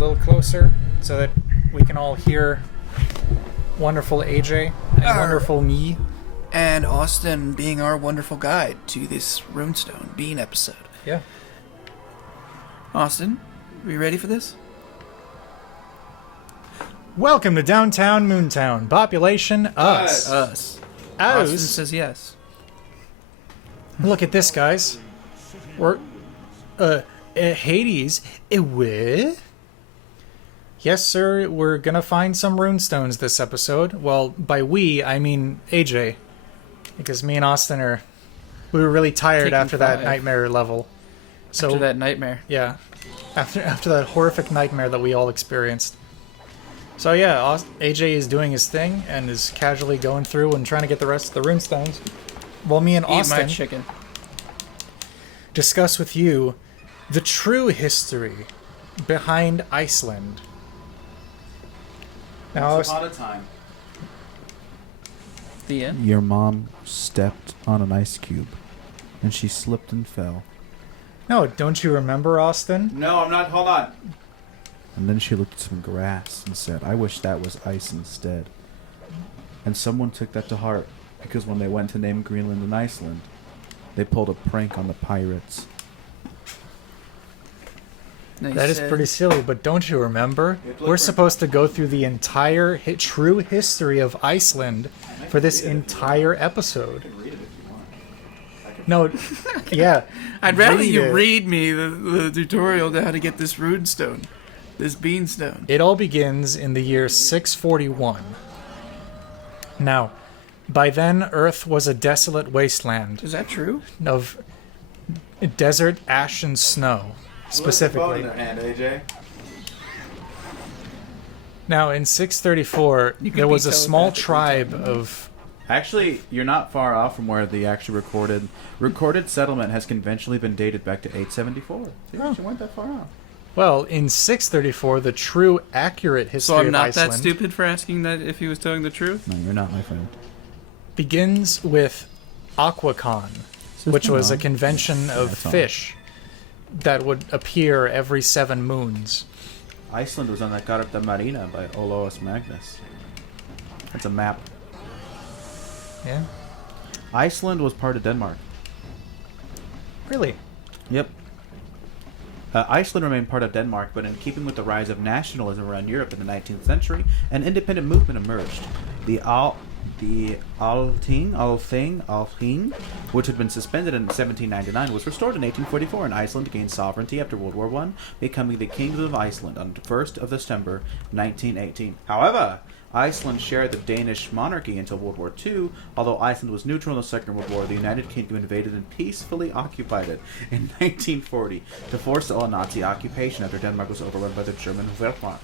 little closer so that we can all hear wonderful AJ and wonderful me. And Austin being our wonderful guide to this runestone bean episode. Yeah. Austin, are you ready for this? Welcome to downtown MoonTown. Population us. Us. Austin Us. says yes. Look at this, guys. We're Hades. What? Yes, sir. We're gonna find some runestones this episode. Well, by we, I mean AJ, because me and Austin we were really tired Taking after that 5. nightmare level. So After that nightmare. yeah, after that horrific nightmare that we all experienced. So yeah, AJ is doing his thing and is casually going through and trying to get the rest of the runestones, while me and Eat my Austin chicken. discuss with you the true history behind Iceland. Now, Once upon a time, The end. your mom stepped on an ice cube, and she slipped and fell. no, don't you remember, Austin? No, I'm not. Hold on. And then she looked at some grass and said, "I wish that was ice instead." And someone took that to heart, because when they went to name Greenland and Iceland, they pulled a prank on the pirates. That is pretty silly, but don't you remember? We're supposed to go through the entire true history of Iceland for this entire episode. No, yeah. I'd rather read you it. read me the tutorial to how to get this runestone. This beanstone. It all begins in the year 641. Now, by then, Earth was a desolate wasteland Is that true? of desert, ash, and snow, specifically. AJ. Now, in 634, You could there was be a small telepathically tribe talking. of... Actually, you're not far off from where the actual recorded settlement has conventionally been dated back to 874. See, Oh. you weren't that far off. Well, in 634, the true, accurate history So I'm of not Iceland that stupid for asking that if he was telling the truth? No, you're not, my friend. begins with Aquacon, which was a convention of That's all. fish that would appear every 7 moons. Iceland was on that Carta Marina by Olaus Magnus. That's a map. Yeah? Iceland was part of Denmark. Really? Yep. Iceland remained part of Denmark, but in keeping with the rise of nationalism around Europe in the 19th century, an independent movement emerged. The Althing, which had been suspended in 1799, was restored in 1844, and Iceland gained sovereignty after World War I, becoming the Kingdom of Iceland on the 1st of December 1918. However, Iceland shared the Danish monarchy until World War II. Although Iceland was neutral in the Second World War, the United Kingdom invaded and peacefully occupied it in 1940 to forestall a Nazi occupation after Denmark was overrun by the German Wehrmacht.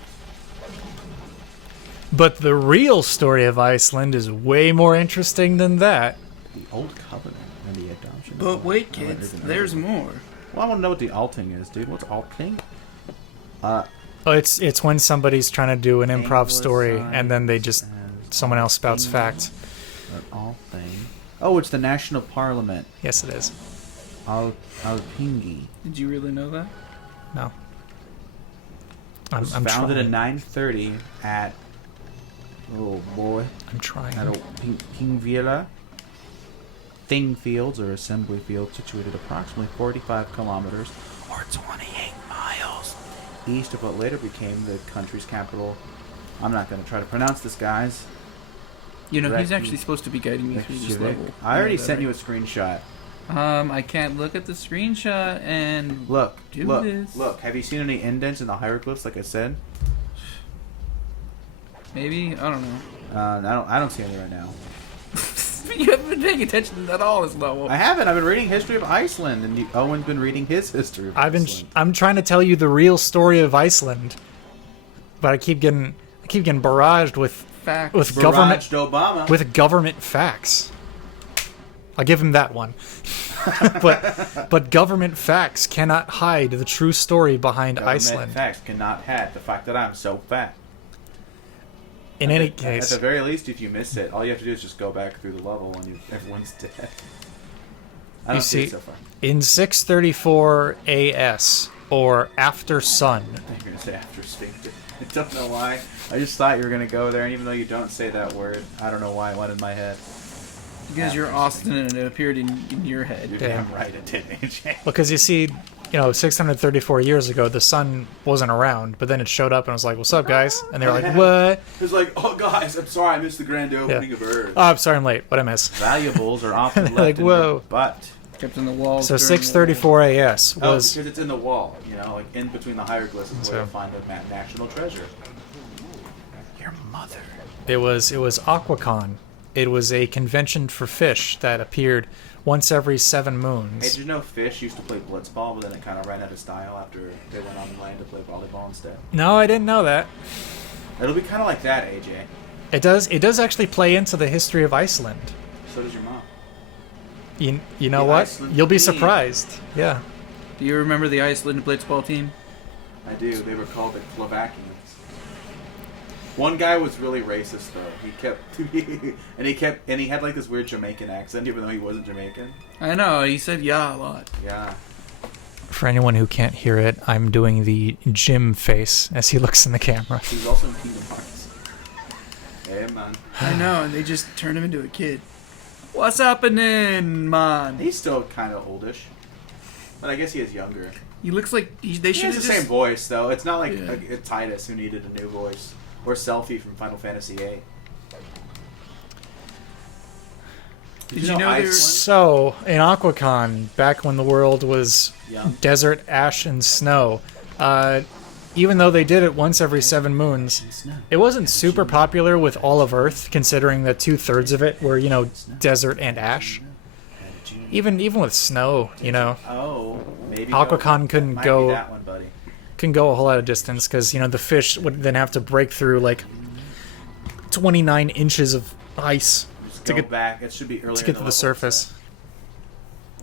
But the real story of Iceland is way more interesting than that. The Old Covenant and the adoption. But wait, kids, there's more. Well, I want to know what the Alting is, dude. What's Alting? Oh, it's when somebody's trying to do an improv story and then they just someone else spouts facts. Alting. Oh, it's the National Parliament. Yes, it is. Altingi. Did you really know that? No. It was I'm founded trying. in 930 at... Oh, boy. I'm trying. At Kingvila. Thingfields, or assembly fields, situated approximately 45 kilometers, or 28 miles, east of what later became the country's capital. I'm not going to try to pronounce this, guys. You know, he's Reiki- actually supposed to be guiding me through this level. I already know that, sent you a right? screenshot. I can't look at the screenshot and Look, do look, this. look. Have you seen any indents in the hieroglyphs, like I said? Maybe, I don't know. I don't see any right now. You haven't been paying attention at all this level. I haven't. I've been reading History of Iceland, and Owen's been reading his History of Iceland. I'm trying to tell you the real story of Iceland, but I keep getting barraged with Fact. Barraged Obama. government facts. I'll give him that one. but government facts cannot hide the true story behind Government Iceland. facts cannot hide the fact that I'm so fat. In any case, At the very least, if you miss it, all you have to do is just go back through the level when everyone's dead. I don't You see see- it so far. in 634 AS, or after sun? I thought you were going to say after sphincter. I don't know why. I just thought you were going to go there, and even though you don't say that word, I don't know why it went in my head. Because you're Austin and it appeared in your head. You're damn right it did, AJ. Well, because you see, 634 years ago, the sun wasn't around, but then it showed up and was like, "What's up, guys?" And they were like, "What?" It was like, "Oh, guys, I'm sorry, I missed the grand opening of Earth." Oh, I'm sorry, I'm late. What'd I miss? Valuables are often left Like, in whoa. your butt. Kept in the walls. So during 634 AS Oh, was. because it's in the wall, like in between the hieroglyphs is where So- you'll find the national treasure. Your mother. It was Aquacon. It was a convention for fish that appeared once every 7 Hey, moons. did you know fish used to play blitzball, but then it kind of ran out of style after they went on land to play volleyball instead? No, I didn't know that. It'll be kind of like that, AJ. It does actually play into the history of Iceland. So does your mom. You know The what? Iceland You'll be team. surprised. Yeah. Do you remember the Iceland blitzball team? I do. They were called the Slovakians. One guy was really racist though. He had like this weird Jamaican accent, even though he wasn't Jamaican. I know. He said "yeah" a lot. Yeah. For anyone who can't hear it, I'm doing the Jim face as he looks in the camera. He was also in Kingdom Hearts. Hey man. I know. And they just turned him into a kid. What's happening, man? He's still kind of oldish, but I guess he is younger. He looks like they He should has have the just. same voice though. It's not like Yeah. Titus who needed a new voice, or Selphie from Final Fantasy VIII. Did you know they were- So, in Aquacon, back when the world was Yeah. desert, ash, and snow, even though they did it once every 7 moons, it wasn't super popular with all of Earth, considering that 2/3 of it were, desert and ash. Even with snow, Oh, maybe Aquacon couldn't might go- Be that one, buddy. couldn't go a whole lot of distance because, the fish would then have to break through, 29 inches of ice Just to go get back. It should be earlier. to in get to the level, surface.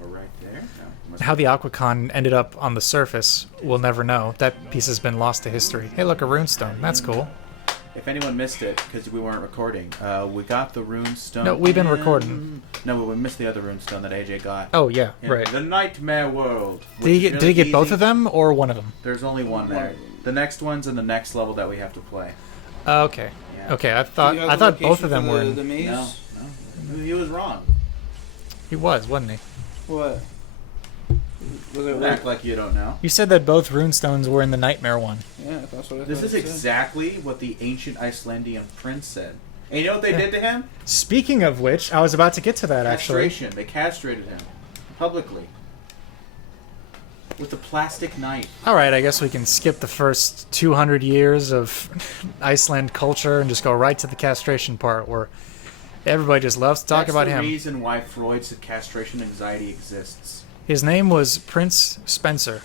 Or right there. No, must How the Aquacon ended up on the surface, we'll never know. That piece has been lost to history. Hey, look, a runestone. That's cool. If anyone missed it because we weren't recording, we got the runestone. No, we've been recording. No, but we missed the other runestone that AJ got. Oh, yeah, In right. The Nightmare World. Did he get both of them or one of them? There's only one there. The next one's in the next level that we have to play. Okay. Yeah. Okay, I thought both of them were in... the maze. No, he was wrong. He was, wasn't he? What? Was it Don't act like you don't know. You said that both runestones were in the Nightmare one. Yeah, that's what I This thought is it said. exactly what the ancient Icelandic prince said. And you know what they did to him? Speaking of which, I was about to get to that, actually. Castration. They castrated him. Publicly. With the plastic knife. Alright, I guess we can skip the first 200 years of Iceland culture and just go right to the castration part where everybody just loves to talk about That's him. the reason why Freud said castration anxiety exists. His name was Prince Spencer.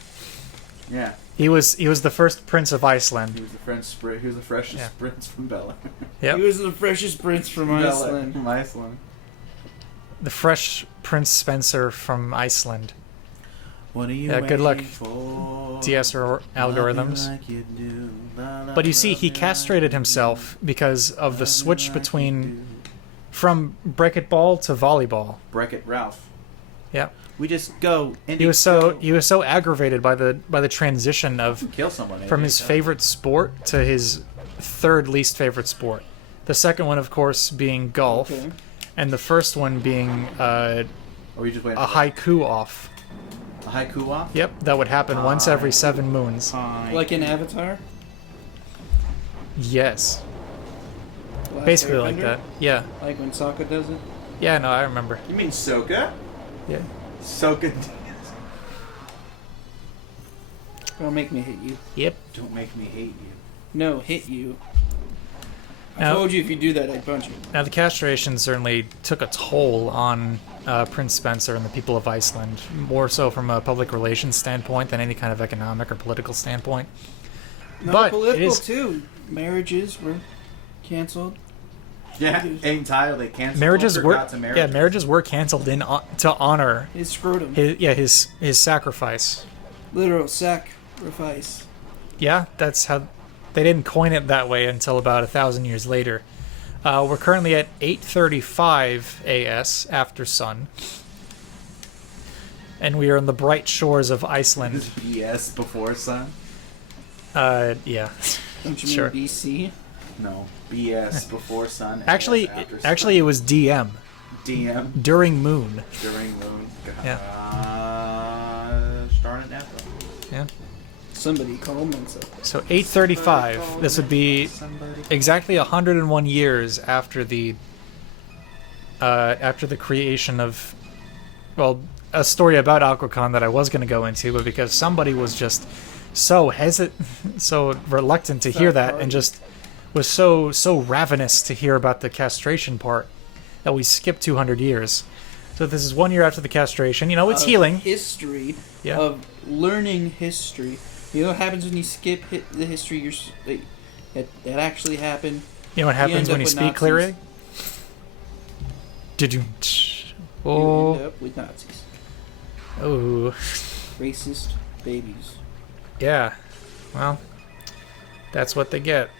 Yeah. He was the first prince of Iceland. He was the freshest Yeah. prince from Bella. Yep. He was the freshest prince from Iceland. From Iceland. The fresh Prince Spencer from Iceland. What are you Yeah, good luck, waiting for? DS or algorithms. Like you do. La, la, But you see, la, he la, castrated himself because of the switch between from racquetball to volleyball. Wreck-It Ralph. Yep. We just go. He was so aggravated by the transition of kill someone from AJ, his so. favorite sport to his third least favorite sport. The second one, of course, being golf, Okay. and the first one being Or we just waiting a for haiku off. a haiku off. Yep, that would happen once every 7 moons. Like in Avatar? Yes, Last basically like Airbender? that. Yeah, Like when Sokka does it? yeah. No, I remember. You mean Soka? Yeah. Soka. Don't make me hit you. Yep. Don't make me hate you. No, hit you. I Now- told you if you do that, I'd punch you. Now, the castration certainly took a toll on Prince Spencer and the people of Iceland, more so from a public relations standpoint than any kind of economic or political standpoint. No, But it political is- too. Marriages were canceled. Yeah, entirely canceled. Marriages Don't were forgot to marriage. marriages were canceled to honor It screwed him. his sacrifice. Literal sacrifice. Yeah, that's how they didn't coin it that way until about 1,000 years later. We're currently at 8:35 AS after sun. and we are on the bright shores of Is Iceland. BS before sun? Yeah. Don't you Sure. mean BC? No. BS before sun. and Actually, BS after sun. actually, it was DM DM during moon. during moon. Yeah. Starting at Napa. Yeah. Somebody call Mensa. So 835. This would be Somebody. exactly 101 years after the creation of, well, a story about Alcocon that I was going to go into, but because somebody was just so so reluctant to hear that, and just was so ravenous to hear about the castration part, that we skipped 200 years. So this is 1 year after the castration. You know, it's healing. History Yeah. of learning history. You know what happens when you skip the history that actually happened? You know what happens end when up you with speak Nazis. clearly? Did you? You end Oh, up with Nazis. oh, Racist babies. yeah. Well, that's what they get.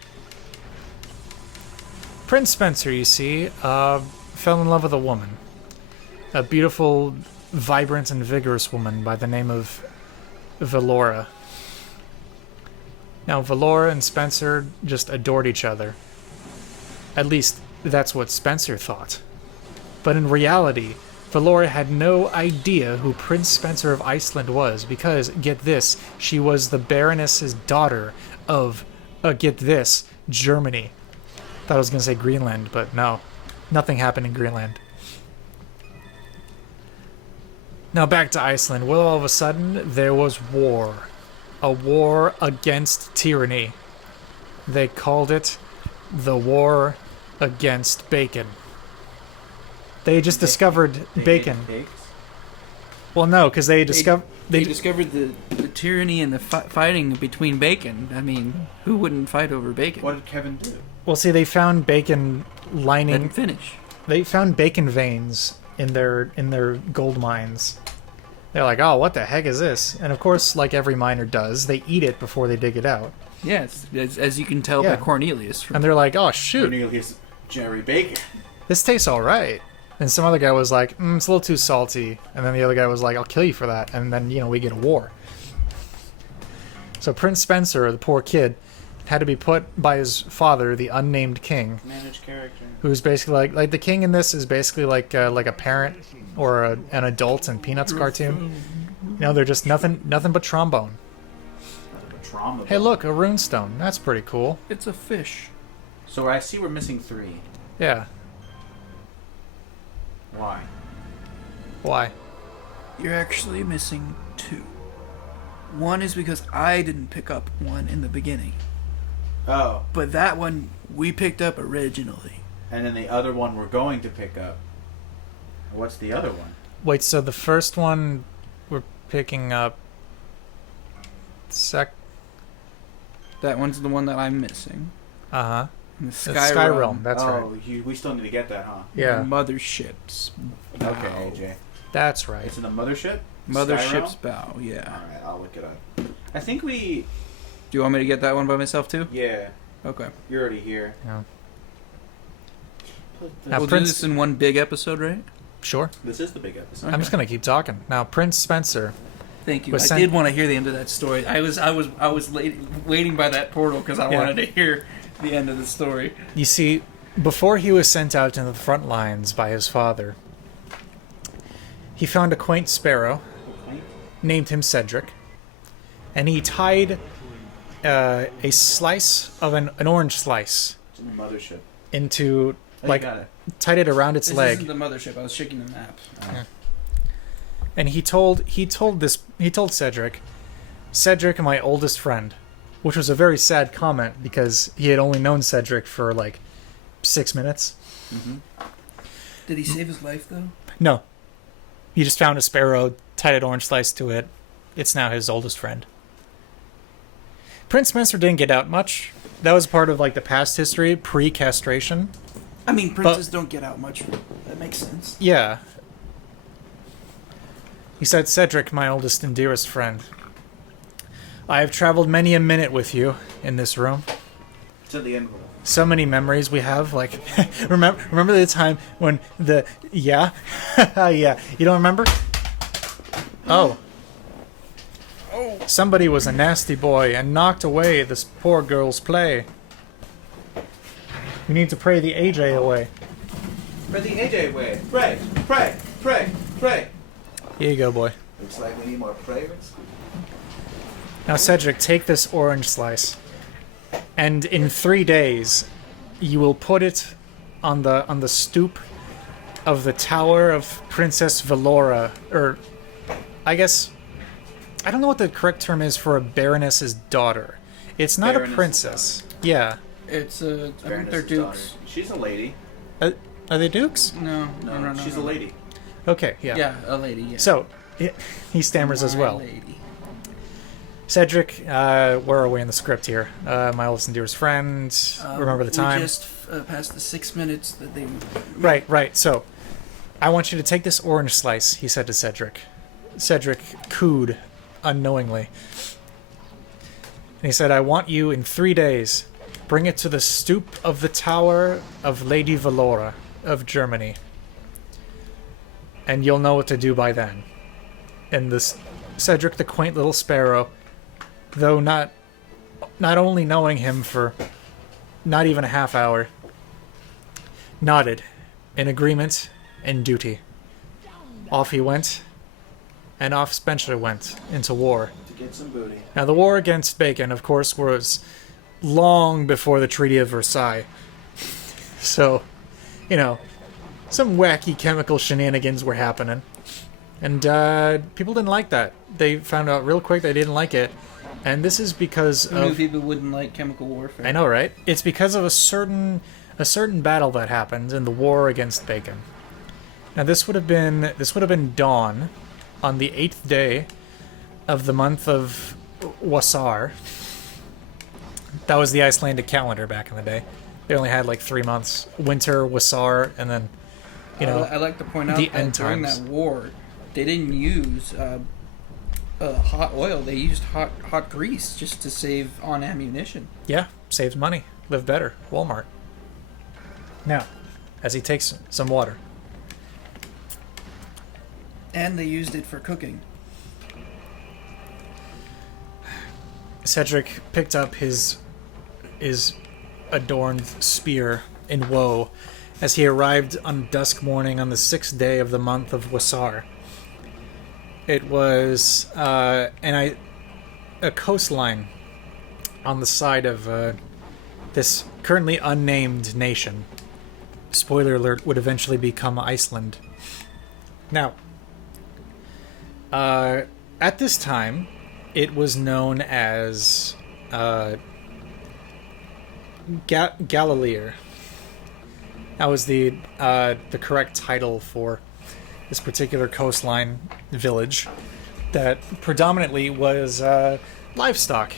Prince Spencer, you see, fell in love with a woman. A beautiful, vibrant, and vigorous woman by the name of Valora. Now, Valora and Spencer just adored each other. At least, that's what Spencer thought. But in reality, Valora had no idea who Prince Spencer of Iceland was, because, get this, she was the Baroness's daughter of, get this, Germany. Thought I was going to say Greenland, but no. Nothing happened in Greenland. Now back to Iceland. Well, all of a sudden, there was war. A war against tyranny. They called it the War Against Bacon. They just discovered They bacon. made cakes? Well, no, because they discovered... They discovered the tyranny and the fighting between bacon. I mean, who wouldn't fight over bacon? What did Kevin do? Well, see, they found bacon Let lining... him finish. They found bacon veins in their gold mines. They're like, oh, what the heck is this? And of course, like every miner does, they eat it before they dig it out. Yes, as you can tell Yeah. by Cornelius. And they're like, oh, shoot, Cornelius Jerry Bacon. this tastes all right. And some other guy was like, it's a little too salty. And then the other guy was like, I'll kill you for that. And then, we get a war. So Prince Spencer, the poor kid, had to be put by his father, the unnamed king, Managed character. who's basically like the king in this is basically like a parent or an adult in Peanuts cartoon. They're just nothing but trombone. Trauma. Hey, look, a runestone. That's pretty cool. It's a fish. So I see we're missing 3. Yeah. Why? Why? You're actually missing 2. One is because I didn't pick up one in the beginning. Oh, But that one we picked up originally. and then the other one we're going to pick up. What's the other one? Wait, so the first one we're picking up. That one's the one that I'm missing. Uh huh. And the Sky Realm. That's right. We still need to get that, huh? Yeah, Motherships. Bow. Okay, AJ. that's right. It's in the mothership? Mothership's Skyrim? bow, yeah. Alright, I'll look it up. I think we... Do you want me to get that one by myself too? Yeah, Okay. you're already here. Yeah. Put the- Now, We'll do Prince- this in one big episode, right? Sure. This is the big episode. I'm just gonna keep talking now. Prince Spencer. Thank you. Was I sent- did want to hear the end of that story. I was waiting by that portal because I Yeah. wanted to hear the end of the story. You see, before he was sent out into the front lines by his father, he found a quaint sparrow, named him Cedric, and he tied a slice of an orange slice It's in the mothership. into, Oh, like, you got it. tied it around its This leg. isn't the mothership. I was shaking the map. And he told Cedric, my oldest friend, which was a very sad comment because he had only known Cedric for like 6 minutes. Did he save his life though? No, he just found a sparrow, tied an orange slice to it. It's now his oldest friend. Prince Spencer didn't get out much. That was part of like the past history, pre-castration. I mean, princes don't get out much. That makes sense. Yeah. He said, Cedric, my oldest and dearest friend, I have traveled many a minute with you in this room. To the envelope. So many memories we have. Like, remember the time when yeah, yeah. You don't remember? Oh. Somebody was a nasty boy and knocked away this poor girl's play. We need to pray the AJ away. Pray the AJ way. Pray, pray, pray, pray. Here you go, boy. Looks like we need more prayers. Now, Cedric, take this orange slice, and in 3 days, you will put it on the stoop of the tower of Princess Valora, or I guess I don't know what the correct term is for a baroness's daughter. It's not a Baroness's princess. Yeah. It's I think they're Baroness's dukes. daughter. She's a lady. Are they dukes? No. She's a lady. Okay, yeah. Yeah, a lady. Yeah. So, he stammers as My well. lady. Cedric, where are we in the script here? My oldest and dearest friend, remember the time? We just passed the 6 minutes that they... Right. So, I want you to take this orange slice, he said to Cedric. Cedric cooed unknowingly. And he said, I want you in 3 days. Bring it to the stoop of the tower of Lady Valora of Germany. And you'll know what to do by then. And this Cedric the quaint little sparrow, though not only knowing him for not even a half hour, nodded in agreement and duty. Off he went, and off Spencer went into war. To get some booty. Now, the war against Bacon, of course, was long before the Treaty of Versailles. So, some wacky chemical shenanigans were happening. And people didn't like that. They found out real quick they didn't like it. And this is because Who knew of... people wouldn't like chemical warfare? I know, right? It's because of a certain battle that happened in the war against Bacon. Now, this would have been dawn on the 8th day of the month of Wasar. That was the Icelandic calendar back in the day. They only had like 3 months: winter, Wasar, and then I like to point out the that end during times. that war, they didn't use hot oil. They used hot grease just to save on ammunition. Yeah, saves money. Live better. Walmart. Now, as he takes some water. And they used it for cooking. Cedric picked up his adorned spear in woe as he arrived on dusk morning on the 6th day of the month of Wasar. It was a coastline on the side of this currently unnamed nation. Spoiler alert, would eventually become Iceland. Now, at this time, it was known as Galileer. That was the correct title for this particular coastline village that predominantly was livestock,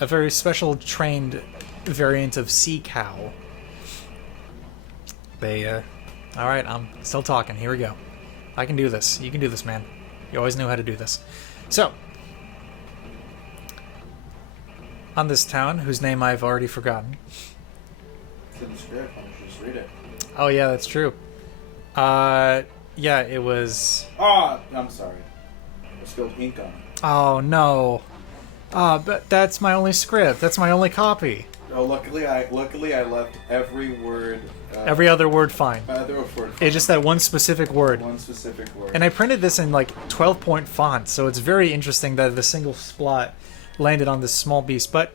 a very special trained variant of sea cow. All right, I'm still talking. Here we go. I can do this. You can do this, man. You always knew how to do this. So, on this town, whose name I've already forgotten. It's in the script. Why don't you just read it? Oh, yeah, that's true. Yeah, it was... I'm sorry. I spilled ink on it. Oh, no. But that's my only script. That's my only copy. Oh, luckily I left every word. Every other word fine. Other word. It's just that one specific word. One specific word. And I printed this in like 12-point font, so it's very interesting that the single splot landed on this small beast. But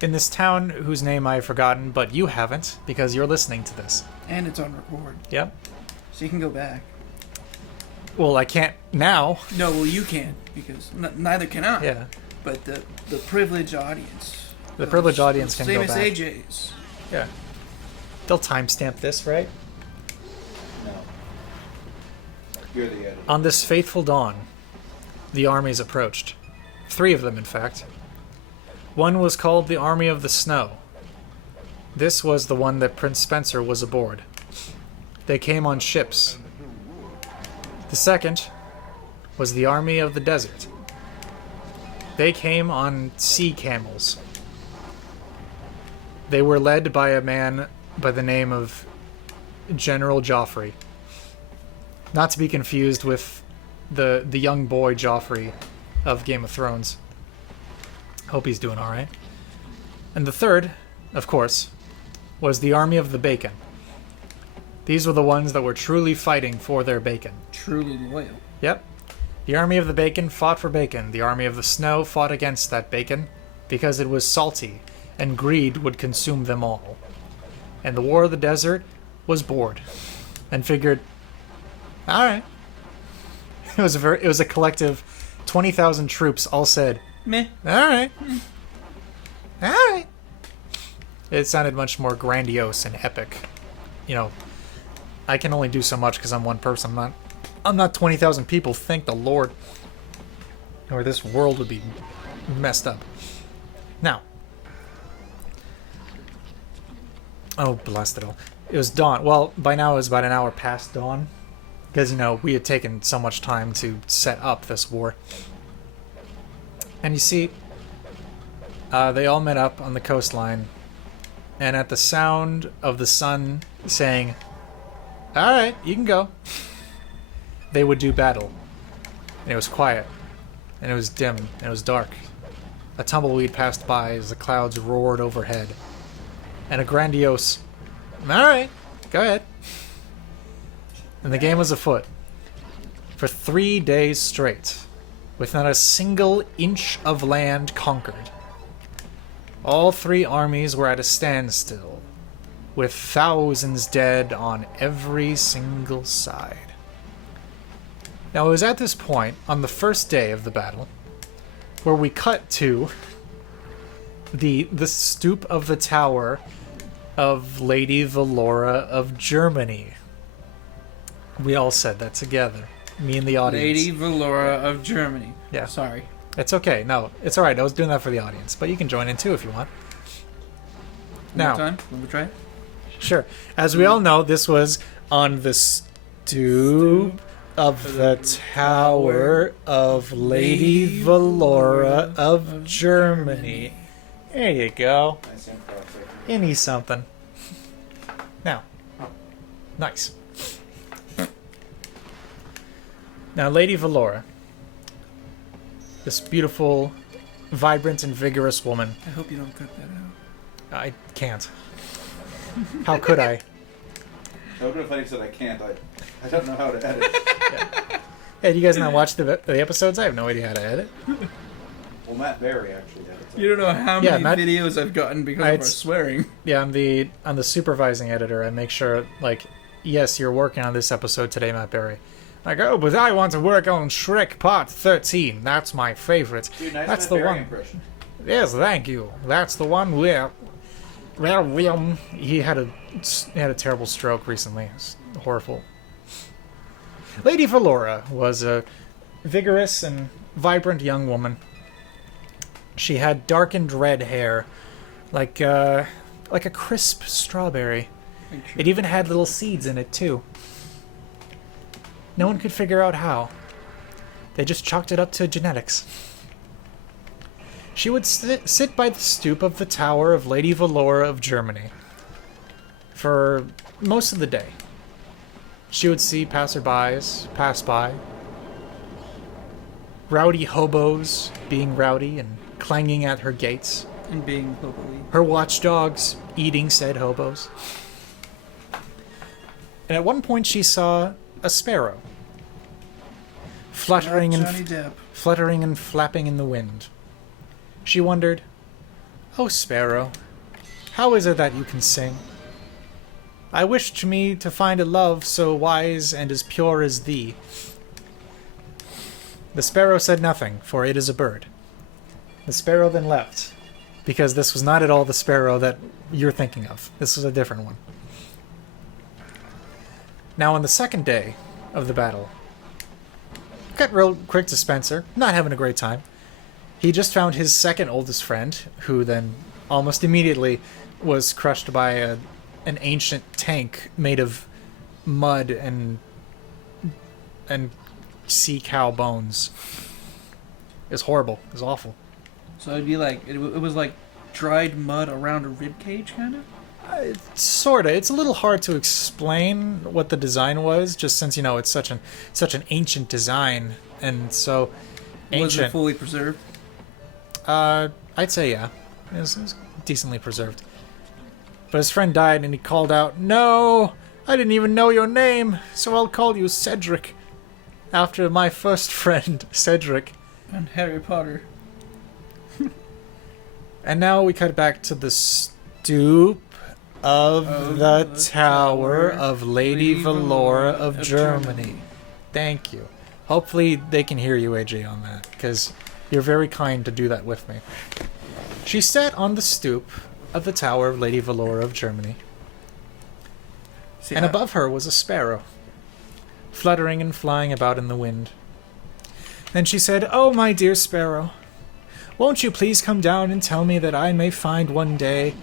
in this town whose name I've forgotten, but you haven't, because you're listening to this. And it's on record. Yep. So you can go back. Well, I can't now. No, well, you can, because neither can I. Yeah. But the privileged audience. The privileged audience can go famous back. AJs. Yeah. They'll timestamp this, right? No. You're the editor. On this fateful dawn, the armies approached. 3 of them, in fact. One was called the Army of the Snow. This was the one that Prince Spencer was aboard. They came on ships. The second was the Army of the Desert. They came on sea camels. They were led by a man by the name of General Joffrey. Not to be confused with the young boy Joffrey of Game of Thrones. Hope he's doing all right. And the third, of course, was the Army of the Bacon. These were the ones that were truly fighting for their bacon. Truly loyal. Yep. The Army of the Bacon fought for bacon. The Army of the Snow fought against that bacon because it was salty, and greed would consume them all. And the War of the Desert was bored and figured, all right. It was a collective 20,000 troops all said, Meh. all right. All right. It sounded much more grandiose and epic. You know, I can only do so much because I'm one person. I'm not 20,000 people, thank the Lord. Or this world would be messed up. Now. Oh, blessed it all. It was dawn. Well, by now it was about an hour past dawn. Because, we had taken so much time to set up this war. And you see, they all met up on the coastline. And at the sound of the sun saying, all right, you can go, they would do battle. And it was quiet. And it was dim. And it was dark. A tumbleweed passed by as the clouds roared overhead. And a grandiose, all right, go ahead. And the game was afoot. For 3 days straight. With not a single inch of land conquered. All three armies were at a standstill, with thousands dead on every single side. Now, it was at this point, on the first day of the battle, where we cut to the stoop of the tower of Lady Valora of Germany. We all said that together. Me and the audience. Lady Valora of Germany. Yeah. Sorry. It's okay. No, it's alright. I was doing that for the audience, but you can join in too if you want. Now, One more time? Let me try it. sure. As we all know, this was on the stoop of the tower of Lady Valora of Germany. There you go. Nice improv technique. You need something. Now, nice. Now, Lady Valora, this beautiful, vibrant, and vigorous woman. I hope you don't cut that out. I can't. How could I? That would have been funny if I said I can't. I don't know how to edit. Hey, do you guys not watch the episodes? I have no idea how to edit. Well, Matt Berry actually edits it. You don't know how Yeah, many videos I've gotten because of our swearing. Yeah, I'm the supervising editor. I make sure, yes, you're working on this episode today, Matt Berry. Oh, but I want to work on Shrek Part 13. That's my favorite. Dude, nice That's Matt the Berry one. impression. Yes, thank you. That's the one where, he had a terrible stroke recently. It's horrible. Lady Valora was a vigorous and vibrant young woman. She had darkened red hair, like a crisp strawberry. It even had little seeds in it too. No one could figure out how. They just chalked it up to genetics. She would sit by the stoop of the tower of Lady Valora of Germany for most of the day. She would see passerbys pass by, rowdy hobos being rowdy and clanging at her gates, And being hobo-y. her watchdogs eating said hobos. And at one point she saw a sparrow fluttering Johnny Depp. and flapping in the wind. She wondered, "Oh, sparrow, how is it that you can sing? I wished me to find a love so wise and as pure as thee." The sparrow said nothing, for it is a bird. The sparrow then left, because this was not at all the sparrow that you're thinking of. This was a different one. Now, on the second day of the battle, cut real quick to Spencer, not having a great time. He just found his second oldest friend, who then almost immediately was crushed by an ancient tank made of mud and sea cow bones. It was horrible. It was awful. So it'd be like, it was like dried mud around a rib cage, kind of? Sorta. It's a little hard to explain what the design was, just since it's such an ancient design, and so ancient. Was it fully preserved? I'd say yeah. It was decently preserved. But his friend died, and he called out, "No, I didn't even know your name, so I'll call you Cedric, after my first friend, Cedric." And Harry Potter. And now we cut back to the stoop of the Tower of Lady Valora of Germany. Thank you. Hopefully they can hear you, AJ, on that, because you're very kind to do that with me. She sat on the stoop of the Tower of Lady Valora of Germany, and above her was a sparrow, fluttering and flying about in the wind. Then she said, "Oh, my dear sparrow, won't you please come down and tell me that I may find one day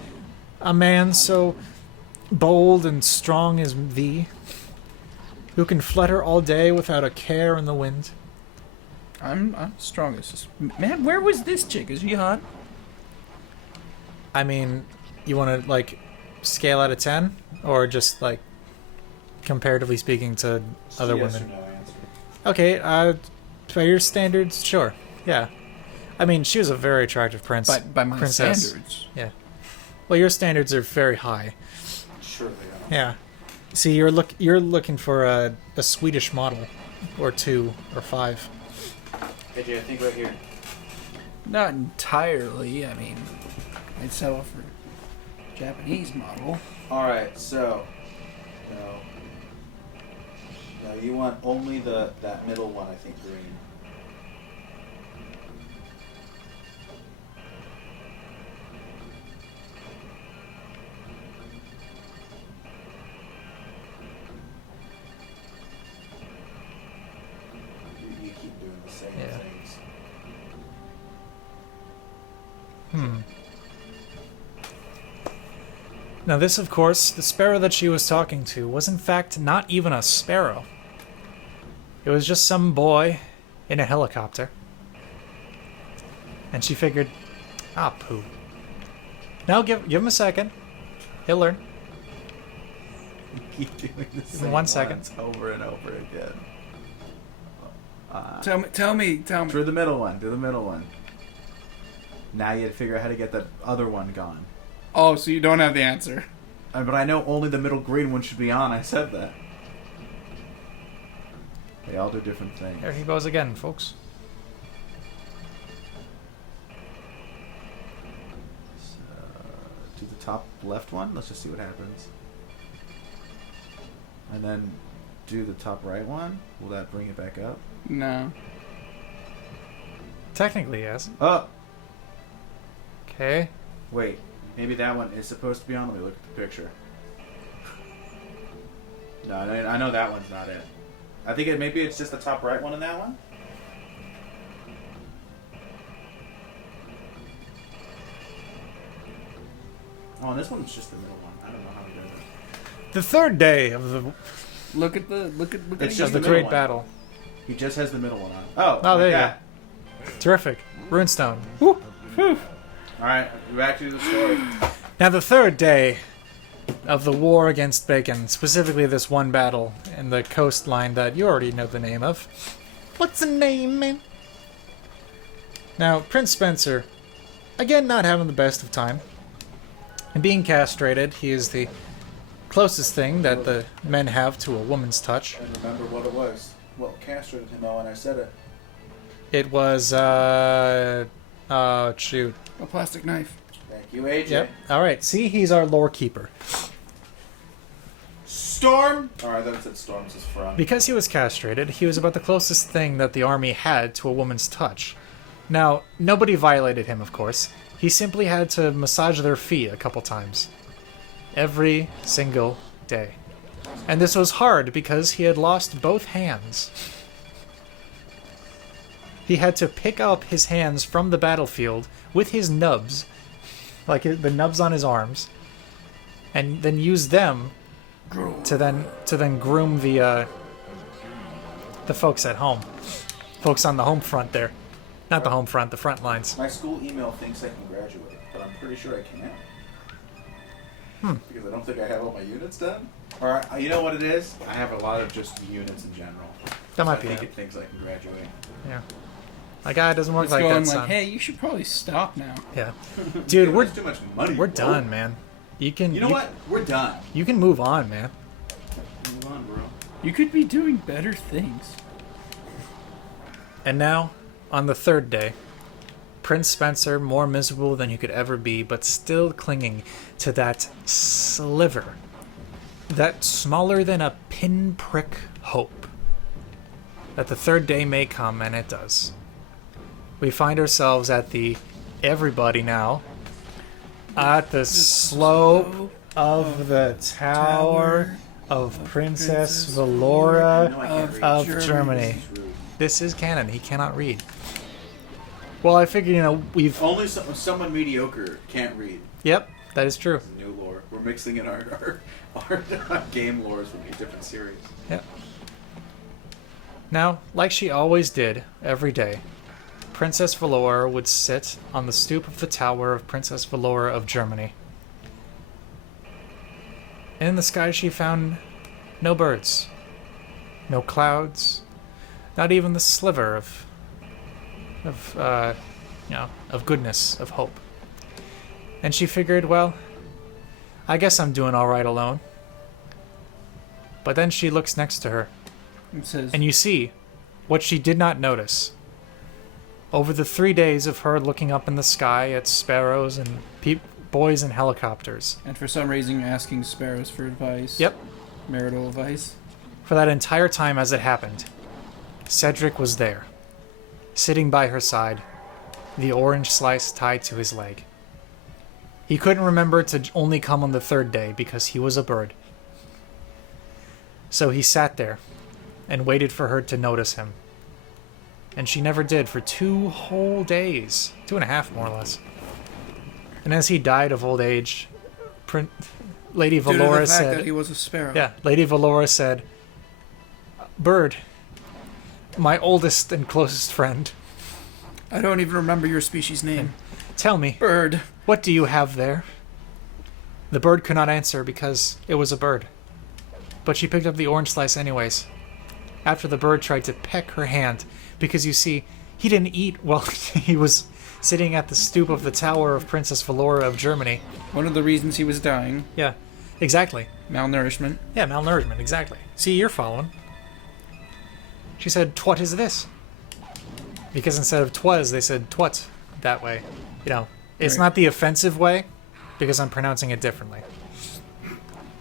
a man so bold and strong as thee, who can flutter all day without a care in the wind?" I'm strongest. Man, where was this chick? Is she hot? I mean, you want to, scale out of 10? Or just, comparatively speaking to other Yes women? or no answer. Okay, by your standards, sure. Yeah. I mean, she was a very attractive By my princess. standards. Yeah. Well, your standards are very high. Sure they are. Yeah. See, you're looking for a Swedish model, or 2, or 5. AJ, I think right here. Not entirely. I mean, I'd settle for a Japanese model. Alright, so... No. No, you want only that middle one, I think, green. You keep doing the same Yeah. things. Now this, of course, the sparrow that she was talking to was in fact not even a sparrow. It was just some boy in a helicopter. And she figured, poo. Now give him a second. He'll learn. You keep doing the me same 1 second. ones over and over again. Tell me. Do the middle one. Do the middle one. Now you had to figure out how to get that other one gone. Oh, so you don't have the answer. But I know only the middle green one should be on. I said that. They all do different things. There he goes again, folks. Do the top left one. Let's just see what happens. And then do the top right one. Will that bring it back up? No. Technically, yes. Oh! Okay. Wait. Maybe that one is supposed to be on. Let me look at the picture. No, I know that one's not it. I think maybe it's just the top right one in that one. Oh, and this one's just the middle one. I don't know how we did it. The third day of the Look at It's just the middle great one. battle. He just has the middle one on. Oh, Oh, there you yeah. go. Terrific. Runestone. Woo. Whew. Alright, back to the story. Now the third day of the war against Bacon, specifically this one battle in the coastline that you already know the name of. What's the name, man? Now, Prince Spencer, again not having the best of time, and being castrated, he is the closest thing that the men have to a woman's touch. And remember what it was. What castrated him, Owen, I said it. It was, shoot. a plastic knife. Thank you, AJ. Yep. Alright, see, he's our lore keeper. Storm! Alright, that said Storm's his front. Because he was castrated, he was about the closest thing that the army had to a woman's touch. Now, nobody violated him, of course. He simply had to massage their feet a couple times. Every single day. And this was hard because he had lost both hands. He had to pick up his hands from the battlefield with his nubs, like the nubs on his arms, and then use them to then groom the folks at home, folks on the home front there, not the home front, the front lines. My school email thinks I can graduate, but I'm pretty sure I can't. Because I don't think I have all my units done. Or, you know what it is? I have a lot of just units in general. That might I be think it. it thinks I can graduate. Yeah. My guy doesn't work It's like going that, like, son. hey, you should probably stop now. Yeah. Dude, There's too much money. we're bro. done, man. You can. You know what? We're done. You can move on, man. Move on, bro. You could be doing better things. And now, on the third day, Prince Spencer, more miserable than he could ever be, but still clinging to that sliver, that smaller than a pinprick hope, that the third day may come, and it does. We find ourselves at the everybody now, at the slope of the Tower of Princess Valora No, I can't read. of Germany. This is rude. This is canon. He cannot read. Well, I figure, we've... Only someone mediocre can't read. Yep, that is true. This is new lore. We're mixing in our game lores from these different series. Yep. Now, like she always did, every day, Princess Valora would sit on the stoop of the Tower of Princess Valora of Germany. In the sky she found no birds, no clouds, not even the sliver of goodness, of hope. And she figured, well, I guess I'm doing all right alone. But then she looks next to her, It says, and you see what she did not notice. Over the 3 days of her looking up in the sky at sparrows and boys in helicopters, and for some reason you're asking sparrows for advice. Yep. Marital advice. for that entire time as it happened, Cedric was there, sitting by her side, the orange slice tied to his leg. He couldn't remember to only come on the third day because he was a bird. So he sat there and waited for her to notice him. And she never did for 2 whole days. 2.5 more or less. And as he died of old age, Lady Due to the Valora fact said... that he was a sparrow. Yeah, Lady Valora said, "Bird, my oldest and closest friend, I don't even remember your species name. tell me, Bird. what do you have there?" The bird could not answer because it was a bird. But she picked up the orange slice anyways. After the bird tried to peck her hand, because you see, he didn't eat while he was sitting at the stoop of the Tower of Princess Valora of Germany. One of the reasons he was dying. Yeah, exactly. Malnourishment. Yeah, malnourishment, exactly. See, you're following. She said, "Twat is this?" Because instead of "twas," they said "twat" that way. You know, it's Right. not the offensive way, because I'm pronouncing it differently.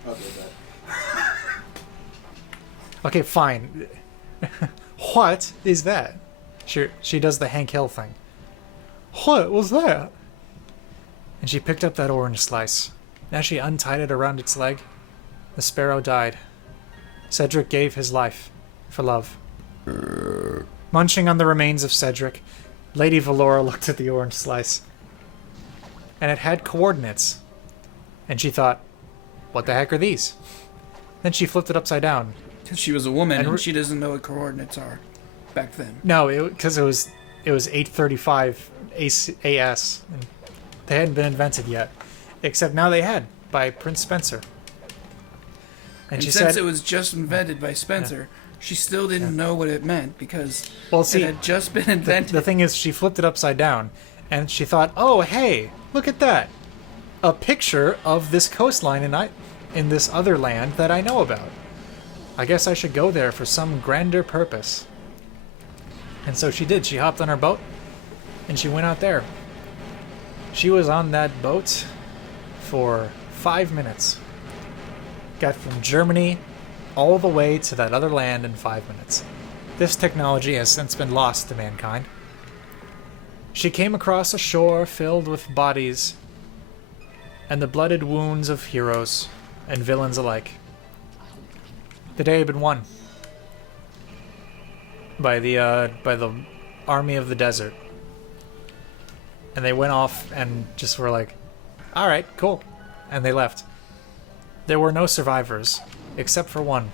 Okay, but Okay, fine. What is that? She does the Hank Hill thing. What was that? And she picked up that orange slice. As she untied it around its leg, the sparrow died. Cedric gave his life for love. Munching on the remains of Cedric, Lady Valora looked at the orange slice. And it had coordinates. And she thought, what the heck are these? Then she flipped it upside down. Because she was a woman And and, re- she doesn't know what coordinates are back then. No, because it was 8:35 AS. And they hadn't been invented yet. Except now they had, by Prince Spencer. And And she since said, it was just invented by Spencer, she still didn't know what it meant because well, see, it had just been the invented. thing is, she flipped it upside down, and she thought, oh, hey, look at that. A picture of this coastline in this other land that I know about. I guess I should go there for some grander purpose. And so she did. She hopped on her boat, and she went out there. She was on that boat for 5 minutes. Got from Germany all the way to that other land in 5 minutes. This technology has since been lost to mankind. She came across a shore filled with bodies and the blooded wounds of heroes and villains alike. The day had been won by the army of the desert. And they went off and just were like, all right, cool. And they left. There were no survivors, except for one.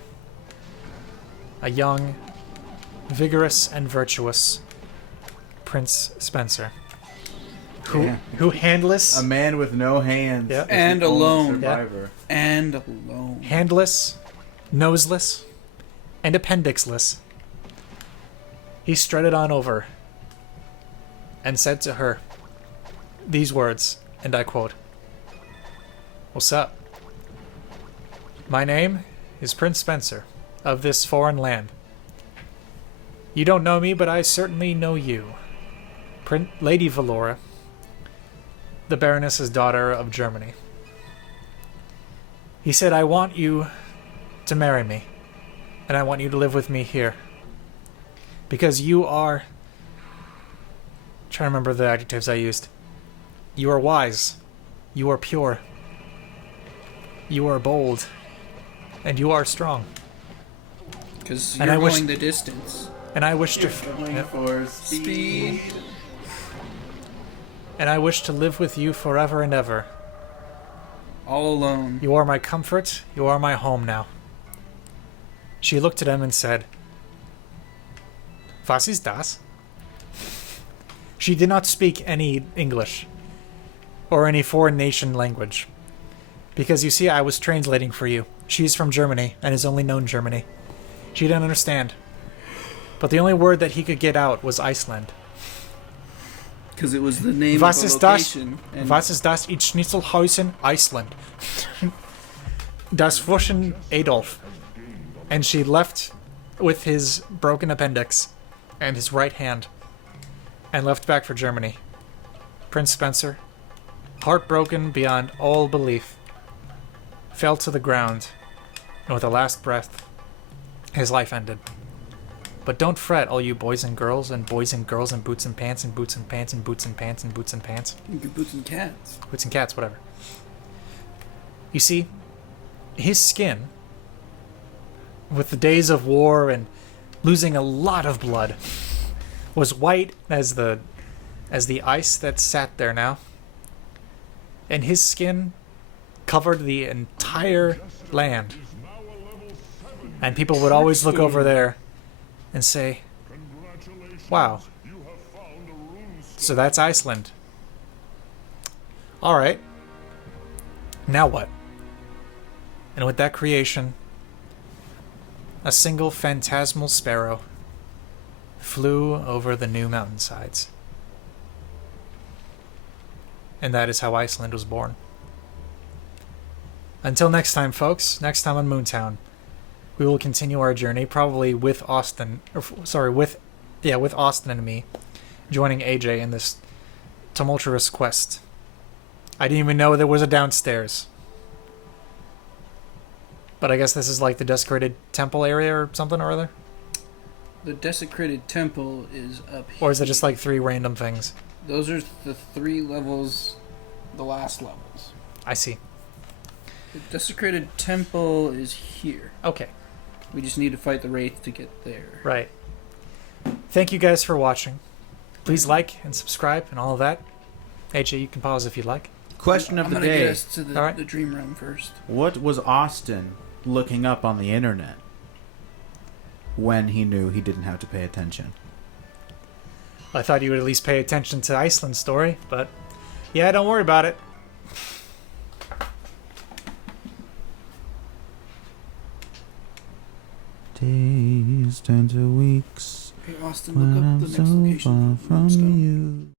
A young, vigorous, and virtuous Prince Spencer, who handless, A man with no hands. Yep. is the And only alone. Survivor. And alone. handless, noseless, and appendixless. He strutted on over and said to her these words, and I quote, "What's up? My name is Prince Spencer of this foreign land. You don't know me, but I certainly know you. Lady Valora, the Baroness's daughter of Germany." He said, "I want you to marry me, and I want you to live with me here. Because you are..." Trying to remember the adjectives I used. You are wise. You are pure. You are bold. And you are strong. Because And you're I wish- going the distance. And I wish to... Going Yep. for speed. And I wish to live with you forever and ever. All alone. You are my comfort. You are my home now. She looked at him and said, "Was ist das?" She did not speak any English or any foreign nation language. Because you see, I was translating for you. She's from Germany and has only known Germany. She didn't understand. But the only word that he could get out was Iceland. Because it was the name Was of ist the das? location. And Was ist das in Schnitzelhausen, Iceland? Das Furchen Adolf. And she left with his broken appendix and his right hand and left back for Germany. Prince Spencer, heartbroken beyond all belief, fell to the ground, and with a last breath, his life ended. But don't fret, all you boys and girls in boots and pants and boots and pants and boots and pants and boots and pants. Boots and cats. Boots and cats, whatever. You see, his skin, with the days of war and losing a lot of blood, was white as the ice that sat there now. And his skin covered the entire land. And people would always look over there and say, "Wow, so that's Iceland. Alright, now what?" And with that creation, a single phantasmal sparrow flew over the new mountainsides. And that is how Iceland was born. Until next time, folks, next time on MoonTown, we will continue our journey, probably with Austin, with Austin and me, joining AJ in this tumultuous quest. I didn't even know there was a downstairs. But I guess this is like the desecrated temple area or something or other? The desecrated temple is up here. Or is it just like 3 random things? Those are the 3 levels, the last levels. I see. The desecrated temple is here. Okay, We just need to fight the Wraith to get there. right. Thank you guys for watching. Please like and subscribe and all of that. AJ, you can pause if you'd like. Question of I'm the gonna get day. us to All right. the dream realm first. What was Austin looking up on the internet when he knew he didn't have to pay attention? I thought you would at least pay attention to Iceland's story, but yeah, don't worry about it. Days turn to weeks Hey, Austin, when look I'm up the so next far location. from Moonstone. you.